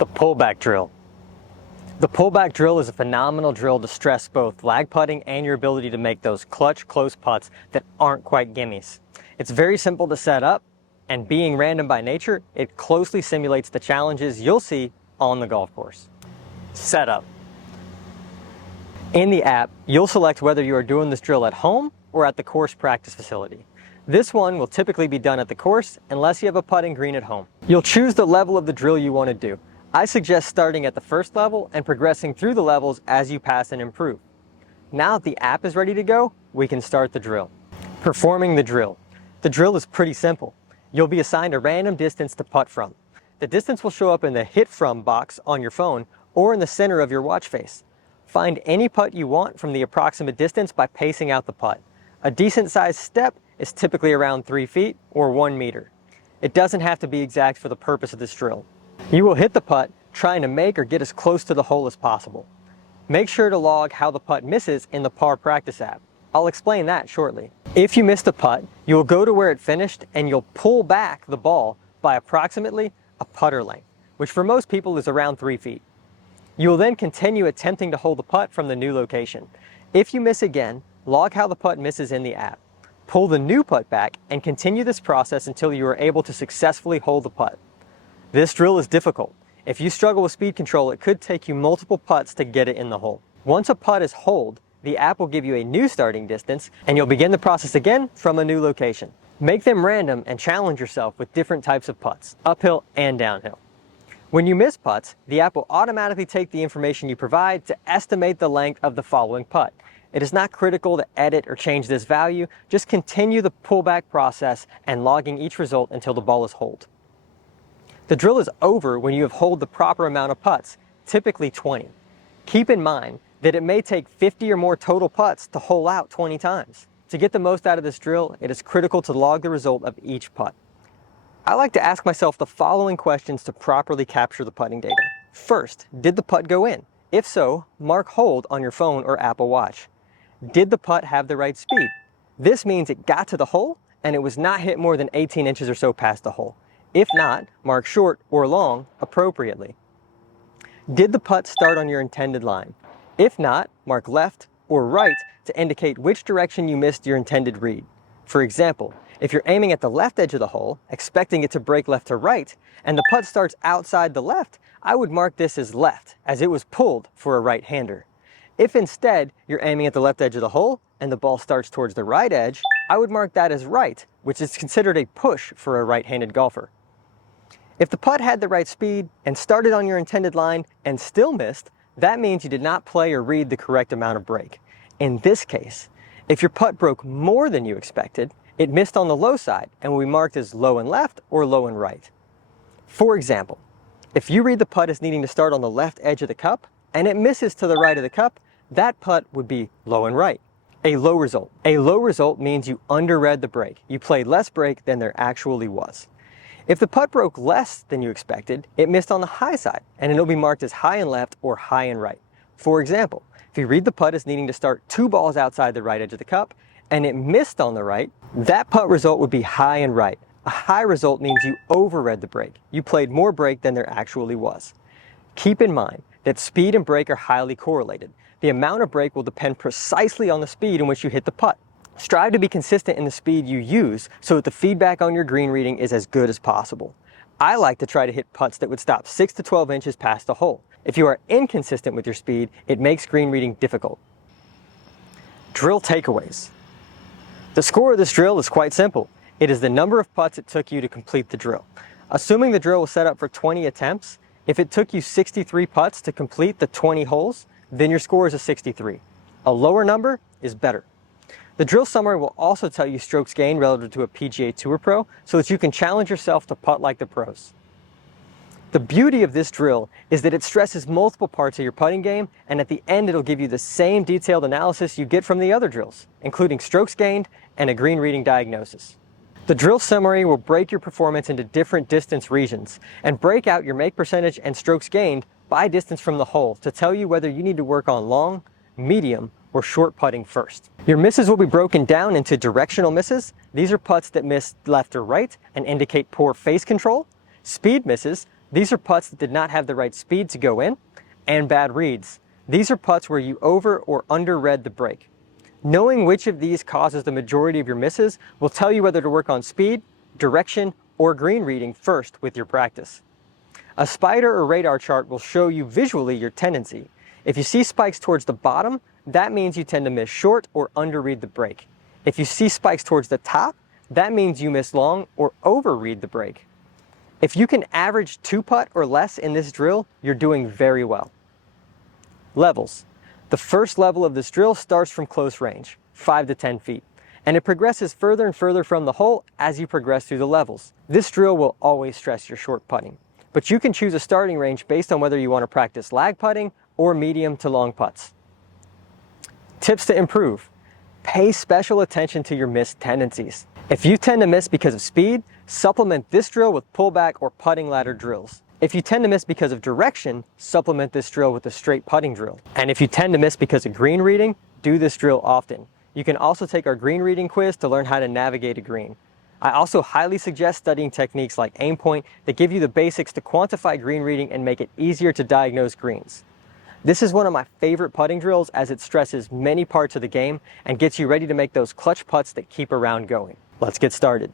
The pullback drill. The pullback drill is a phenomenal drill to stress both lag putting and your ability to make those clutch, close putts that aren't quite gimmies. It's very simple to set up, and being random by nature, it closely simulates the challenges you'll see on the golf course. Setup. In the app, you'll select whether you are doing this drill at home or at the course practice facility. This one will typically be done at the course unless you have a putting green at home. You'll choose the level of the drill you want to do. I suggest starting at the first level and progressing through the levels as you pass and improve. Now that the app is ready to go, we can start the drill. Performing the drill. The drill is pretty simple. You'll be assigned a random distance to putt from. The distance will show up in the hit from box on your phone or in the center of your watch face. Find any putt you want from the approximate distance by pacing out the putt. A decent sized step is typically around 3 feet or 1 meter. It doesn't have to be exact for the purpose of this drill. You will hit the putt trying to make or get as close to the hole as possible. Make sure to log how the putt misses in the Par Practice app. I'll explain that shortly. If you missed a putt, you will go to where it finished and you'll pull back the ball by approximately a putter length, which for most people is around 3 feet. You will then continue attempting to hold the putt from the new location. If you miss again, log how the putt misses in the app. Pull the new putt back and continue this process until you are able to successfully hold the putt. This drill is difficult. If you struggle with speed control, it could take you multiple putts to get it in the hole. Once a putt is holed, the app will give you a new starting distance and you'll begin the process again from a new location. Make them random and challenge yourself with different types of putts, uphill and downhill. When you miss putts, the app will automatically take the information you provide to estimate the length of the following putt. It is not critical to edit or change this value, just continue the pullback process and logging each result until the ball is holed. The drill is over when you have holed the proper amount of putts, typically 20. Keep in mind that it may take 50 or more total putts to hole out 20 times. To get the most out of this drill, it is critical to log the result of each putt. I like to ask myself the following questions to properly capture the putting data. First, did the putt go in? If so, mark hold on your phone or Apple Watch. Did the putt have the right speed? This means it got to the hole and it was not hit more than 18 inches or so past the hole. If not, mark short or long appropriately. Did the putt start on your intended line? If not, mark left or right to indicate which direction you missed your intended read. For example, if you're aiming at the left edge of the hole, expecting it to break left to right, and the putt starts outside the left, I would mark this as left, as it was pulled for a right-hander. If instead you're aiming at the left edge of the hole and the ball starts towards the right edge, I would mark that as right, which is considered a push for a right-handed golfer. If the putt had the right speed and started on your intended line and still missed, that means you did not play or read the correct amount of break. In this case, if your putt broke more than you expected, it missed on the low side and will be marked as low and left or low and right. For example, if you read the putt as needing to start on the left edge of the cup and it misses to the right of the cup, that putt would be low and right. A low result. A low result means you underread the break. You played less break than there actually was. If the putt broke less than you expected, it missed on the high side and it'll be marked as high and left or high and right. For example, if you read the putt as needing to start 2 balls outside the right edge of the cup and it missed on the right, that putt result would be high and right. A high result means you overread the break. You played more break than there actually was. Keep in mind that speed and break are highly correlated. The amount of break will depend precisely on the speed in which you hit the putt. Strive to be consistent in the speed you use so that the feedback on your green reading is as good as possible. I like to try to hit putts that would stop 6 to 12 inches past the hole. If you are inconsistent with your speed, it makes green reading difficult. Drill takeaways. The score of this drill is quite simple. It is the number of putts it took you to complete the drill. Assuming the drill was set up for 20 attempts, if it took you 63 putts to complete the 20 holes, then your score is a 63. A lower number is better. The drill summary will also tell you strokes gained relative to a PGA Tour pro so that you can challenge yourself to putt like the pros. The beauty of this drill is that it stresses multiple parts of your putting game, and at the end it'll give you the same detailed analysis you get from the other drills, including strokes gained and a green reading diagnosis. The drill summary will break your performance into different distance regions and break out your make percentage and strokes gained by distance from the hole to tell you whether you need to work on long, medium, or short putting first. Your misses will be broken down into directional misses. These are putts that miss left or right and indicate poor face control. Speed misses These are putts that did not have the right speed to go in, and bad reads. These are putts where you over or under read the break. Knowing which of these causes the majority of your misses will tell you whether to work on speed, direction, or green reading first with your practice. A spider or radar chart will show you visually your tendency. If you see spikes towards the bottom, that means you tend to miss short or underread the break. If you see spikes towards the top, that means you miss long or overread the break. If you can average 2 putt or less in this drill, you're doing very well. Levels. The first level of this drill starts from close range, 5 to 10 feet, and it progresses further and further from the hole as you progress through the levels. This drill will always stress your short putting, but you can choose a starting range based on whether you want to practice lag putting or medium to long putts. Tips to improve. Pay special attention to your missed tendencies. If you tend to miss because of speed, supplement this drill with pullback or putting ladder drills. If you tend to miss because of direction, supplement this drill with a straight putting drill. And if you tend to miss because of green reading, do this drill often. You can also take our green reading quiz to learn how to navigate a green. I also highly suggest studying techniques like aim point that give you the basics to quantify green reading and make it easier to diagnose greens. This is one of my favorite putting drills as it stresses many parts of the game and gets you ready to make those clutch putts that keep a round going. Let's get started.